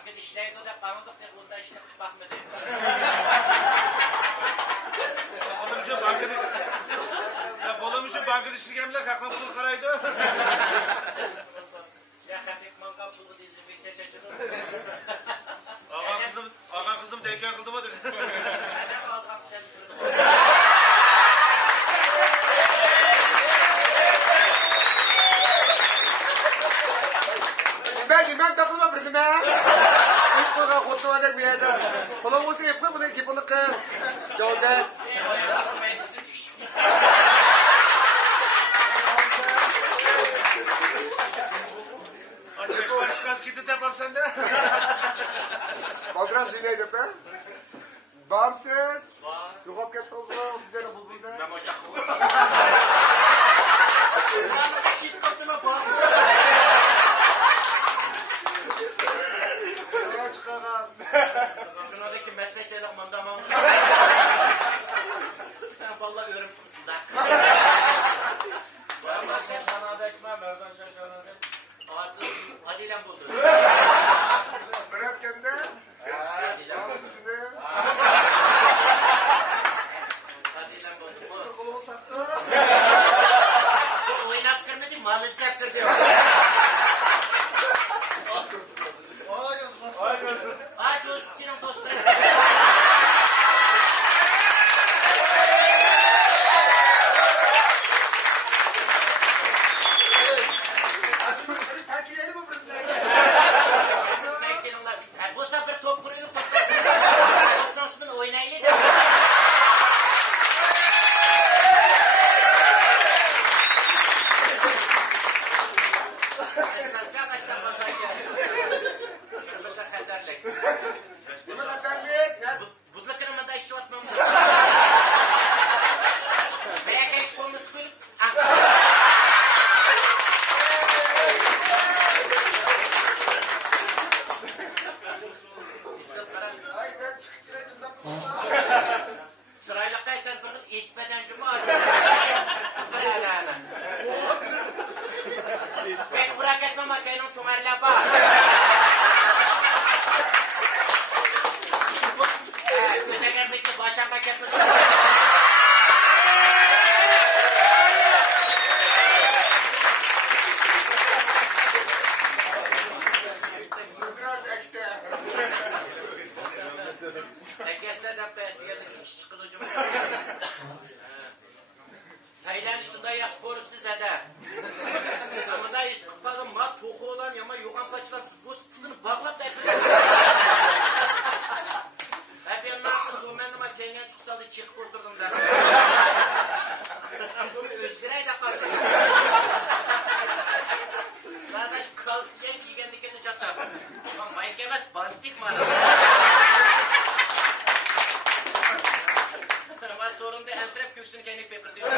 Bankın işlerinde de kanıldık diye bunda işine bakmadı. Bolamuşu bankın işini gelmediler kalkma bulur karaydı. Ya kapek mangal bulu dizi bir şey çeçilur. Ağam kızım deyken kıldı mıdır? Neden mi aldım sen kırdın? Ben takılma birdim ha. İlk koyga kutluvadak bir yerde. Kolum olsa yapıyor bunu ki bunu kır. Cavdet. Ayağımı mecliste çıkış. Açık var çıkaz gitti tepam sende. Baldıram seni neydi be? Bağımsız. Yok hep o güzel bulbulda. Ben hoca kıldım. Ulan çift kapına bak. Yok çıkaran. Şunadaki meslekçilik mandamam. Vallahi örüm tutunda. Merdan şaşanada ekme, merdan şaşanada. Hadi lan buldu. Bırak kendi. Bağımsız şimdi. Hadi lan buldu. Kolumu sattı. Bu oyun hakkırmadı, mahallesi hakkır diyor. Aç o Sinan dostları. Takileri mi bıraktılar? Bu sefer top kurulup toplansın oynayın da. Arkadaşlar burada kaderlik. Bu ne kadarlık? Budla kırmada işçi atmam. Veya hiç kolunu tıkıyıp. Ay ben çıkıp girelim. Sırayla kaysan bir ismeden cuma Buraya ana. Pek bırak etme makinenin çumarla bak. Güzegerlikle başarmak etmesin. Biraz ekte. Tekeseden ben diyelim iş çıkılıcım. Sayılan şunda yaş korupsuz ede. Ama da iş kıpkalım mat toku olan yama yoğan paçılan bu sıkıntını bağlap da yapıyor. Hep yanına soğumenime kengen çıksalı çıkıp oturdum da. Bunu özgüreyde kaldım. Zaten kalkıyan giygen dikeni çatlar. Ama mayık yemez bandik mi arada? Ama sorun da ensirep köksünü kendi pepir diyor.